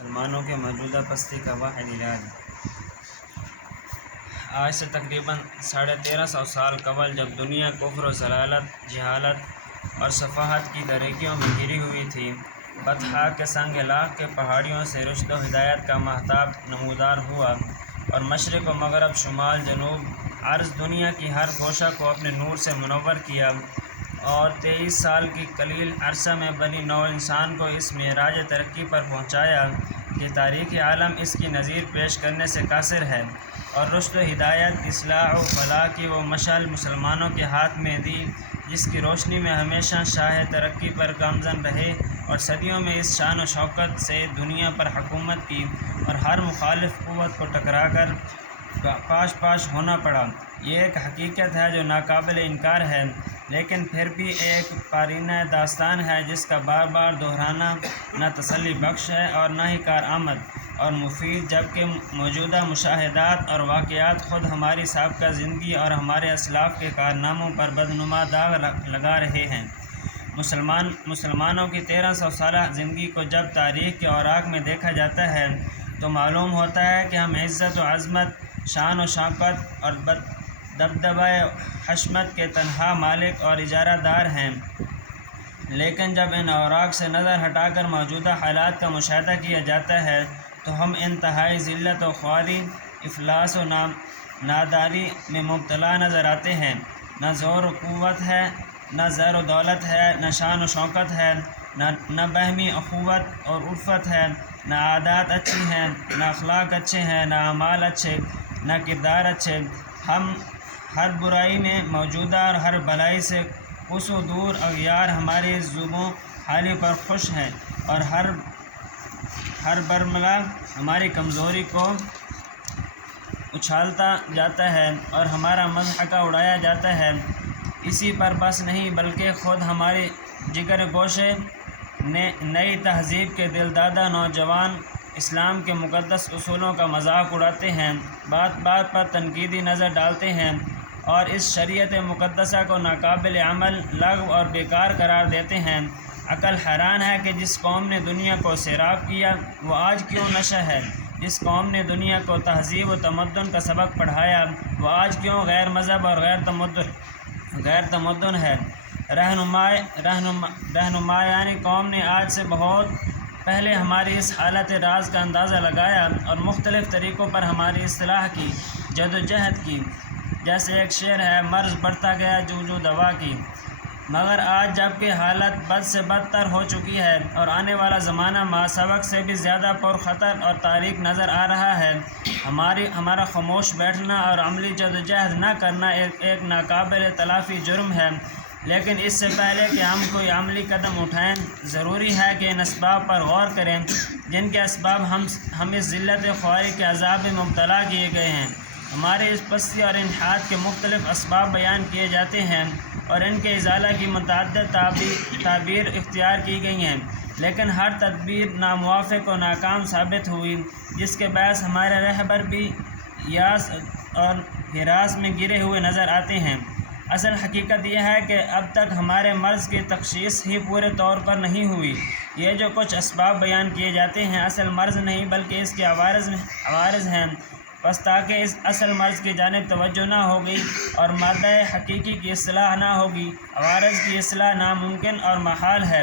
مسلمانوں کے موجودہ پستی کا واحد علاج۔ آج سے تقریباً 1350 سال قبل جب دنیا کفر و ضلالت، جہالت اور سفاہت کی تاریکیوں میں گھری ہوئی تھی، بطحاء کے سنگ لاخ کے پہاڑیوں سے رشد و ہدایت کا مہتاب نمودار ہوا اور مشرق و مغرب، شمال جنوب، عرض دنیا کی ہر گوشہ کو اپنے نور سے منور کیا اور 23 سال کی قلیل عرصہ میں بنی نوع انسان کو اس معراج ترقی پر پہنچایا کہ تاریخ عالم اس کی نظیر پیش کرنے سے قاصر ہے، اور رشد و ہدایت، اصلاح و فلاح کی وہ مشعل مسلمانوں کے ہاتھ میں دی جس کی روشنی میں ہمیشہ شاہ ترقی پر گامزن رہے اور صدیوں میں اس شان و شوکت سے دنیا پر حکومت کی اور ہر مخالف قوت کو ٹکرا کر پاش پاش ہونا پڑا۔ یہ ایک حقیقت ہے جو ناقابل انکار ہے، لیکن پھر بھی ایک پارینہ داستان ہے جس کا بار بار دہرانا نہ تسلی بخش ہے اور نہ ہی کارآمد اور مفید، جبکہ موجودہ مشاہدات اور واقعات خود ہماری سابقہ زندگی اور ہمارے اسلاف کے کارناموں پر بدنما داغ لگا رہے ہیں۔ مسلمانوں کی 1300 سالہ زندگی کو جب تاریخ کے اوراق میں دیکھا جاتا ہے تو معلوم ہوتا ہے کہ ہم عزت و عظمت، شان و شوکت اور دبدبہ حشمت کے تنہا مالک اور اجارہ دار ہیں، لیکن جب ان اوراق سے نظر ہٹا کر موجودہ حالات کا مشاہدہ کیا جاتا ہے تو ہم انتہائی ذلت و خواری، افلاس و ناداری میں مبتلا نظر آتے ہیں۔ نہ زور و قوت ہے، نہ زر و دولت ہے، نہ شان و شوکت ہے، نہ باہمی اخوت اور الفت ہے، نہ عادات اچھی ہیں، نہ اخلاق اچھے ہیں، نہ اعمال اچھے، نہ کردار اچھے۔ ہم ہر برائی میں موجودہ اور ہر بلائی سے کوسوں دور، اغیار ہماری زبوں حالی پر خوش ہیں اور ہر برملا ہماری کمزوری کو اچھالتا جاتا ہے اور ہمارا مضحکہ اڑایا جاتا ہے۔ اسی پر بس نہیں بلکہ خود ہماری جگر گوشے نئی تہذیب کے دلدادہ نوجوان اسلام کے مقدس اصولوں کا مذاق اڑاتے ہیں، بات بات پر تنقیدی نظر ڈالتے ہیں اور اس شریعت مقدسہ کو ناقابل عمل، لغو اور بیکار قرار دیتے ہیں۔ عقل حیران ہے کہ جس قوم نے دنیا کو سیراب کیا وہ آج کیوں نشہ ہے، جس قوم نے دنیا کو تہذیب و تمدن کا سبق پڑھایا وہ آج کیوں غیر مذہب اور غیر تمدن ہے۔ رہنمایان قوم نے آج سے بہت پہلے ہماری اس حالت راز کا اندازہ لگایا اور مختلف طریقوں پر ہماری اصلاح کی جدوجہد کی۔ جیسے ایک شعر ہے، مرض بڑھتا گیا جو دوا کی، مگر آج جب کہ حالت بد سے بدتر ہو چکی ہے اور آنے والا زمانہ ماسبق سے بھی زیادہ پرخطر اور تاریک نظر آ رہا ہے، ہمارا خاموش بیٹھنا اور عملی جدوجہد نہ کرنا ایک ناقابل تلافی جرم ہے۔ لیکن اس سے پہلے کہ ہم کوئی عملی قدم اٹھائیں، ضروری ہے کہ ان اسباب پر غور کریں جن کے اسباب ہم اس ذلت خواری کے عذاب میں مبتلا کیے گئے ہیں۔ ہمارے اس پستی اور انحطاط کے مختلف اسباب بیان کیے جاتے ہیں اور ان کے ازالہ کی متعدد تعبیر اختیار کی گئی ہیں، لیکن ہر تدبیر ناموافق و ناکام ثابت ہوئی، جس کے باعث ہمارے رہبر بھی یاس اور ہراس میں گرے ہوئے نظر آتے ہیں۔ اصل حقیقت یہ ہے کہ اب تک ہمارے مرض کی تشخیص ہی پورے طور پر نہیں ہوئی۔ یہ جو کچھ اسباب بیان کیے جاتے ہیں اصل مرض نہیں بلکہ اس کے عوارض ہیں، بس تاکہ اس اصل مرض کی جانب توجہ نہ ہوگی اور مادہ حقیقی کی اصلاح نہ ہوگی، عوارض کی اصلاح ناممکن اور محال ہے۔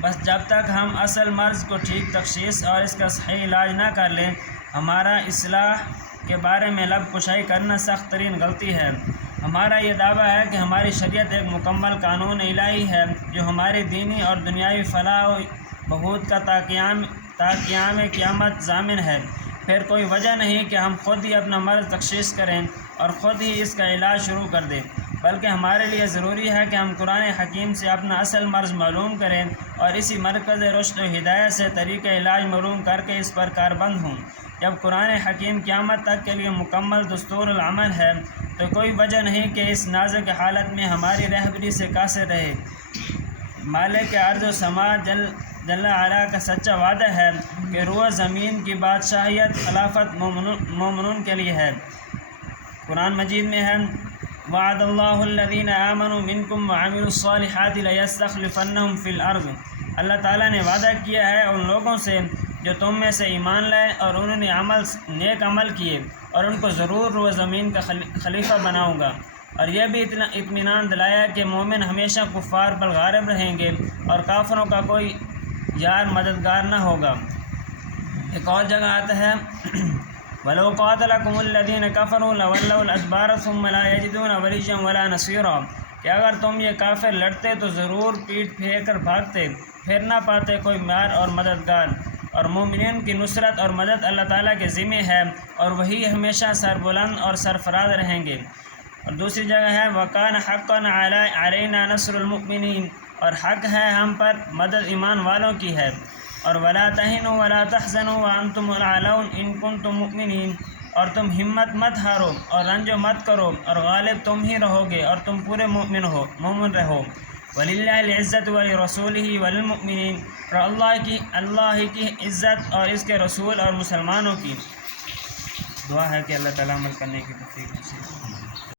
بس جب تک ہم اصل مرض کو ٹھیک تشخیص اور اس کا صحیح علاج نہ کر لیں، ہمارا اصلاح کے بارے میں لب کشائی کرنا سخت ترین غلطی ہے۔ ہمارا یہ دعویٰ ہے کہ ہماری شریعت ایک مکمل قانون الہی ہے جو ہماری دینی اور دنیاوی فلاح و بہبود کا تا قیام قیامت ضامن ہے۔ پھر کوئی وجہ نہیں کہ ہم خود ہی اپنا مرض تشخیص کریں اور خود ہی اس کا علاج شروع کر دیں، بلکہ ہمارے لیے ضروری ہے کہ ہم قرآن حکیم سے اپنا اصل مرض معلوم کریں اور اسی مرکز رشد و ہدایت سے طریقہ علاج معلوم کر کے اس پر کاربند ہوں۔ جب قرآن حکیم قیامت تک کے لیے مکمل دستور العمل ہے تو کوئی وجہ نہیں کہ اس نازک حالت میں ہماری رہبری سے قاصر رہے۔ مالک ارض و سما جل اعلیٰ کا سچا وعدہ ہے کہ روح زمین کی بادشاہیت خلافت مومنون کے لیے ہے۔ قرآن مجید میں ہے، وعد اللہ الذین آمنوا منکم وعملوا الصالحات لیستخلفنہم فی الارض۔ اللہ تعالیٰ نے وعدہ کیا ہے ان لوگوں سے جو تم میں سے ایمان لائے اور انہوں نے نیک عمل کیے، اور ان کو ضرور روح زمین کا خلیفہ بناؤں گا۔ اور یہ بھی اطمینان دلایا کہ مومن ہمیشہ کفار پر غالب رہیں گے اور کافروں کا کوئی یار مددگار نہ ہوگا۔ ایک اور جگہ آتا ہے وَلَوْ قَاتَلَكُمُ الَّذِينَ كَفَرُوا لَوَلَّوُا الْأَدْبَارَ ثُمَّ لَا يَجِدُونَ وَلِيًّا وَلَا نَصِيرًا، کہ اگر تم یہ کافر لڑتے تو ضرور پیٹ پھیر کر بھاگتے، پھر نہ پاتے کوئی یار اور مددگار۔ اور مومنین کی نصرت اور مدد اللہ تعالیٰ کے ذمہ ہے، اور وہی ہمیشہ سربلند اور سرفراز رہیں گے۔ اور دوسری جگہ ہے وَكَانَ حَقًّا عَلَيْنَا نَصْرُ الْمُؤْمِنِينَ، اور حق ہے ہم پر مدد ایمان والوں کی ہے۔ اور وَلَا تَهِنُوا وَلَا تَحْزَنُوا وَأَنْتُمُ الْأَعْلَوْنَ إِن كُنتُم مُؤْمِنِينَ، اور تم ہمت مت ہارو اور رنجو مت کرو، اور غالب تم ہی رہو گے اور تم پورے مومن رہو۔ وَلِلَّهِ الْعِزَّةُ وَلِرَسُولِهِ وَلِلْمُؤْمِنِينَ، اور اللہ کی عزت اور اس کے رسول اور مسلمانوں کی۔ دعا ہے کہ اللہ تعالیٰ عمل کرنے کی توفیق نصیب فرمائے۔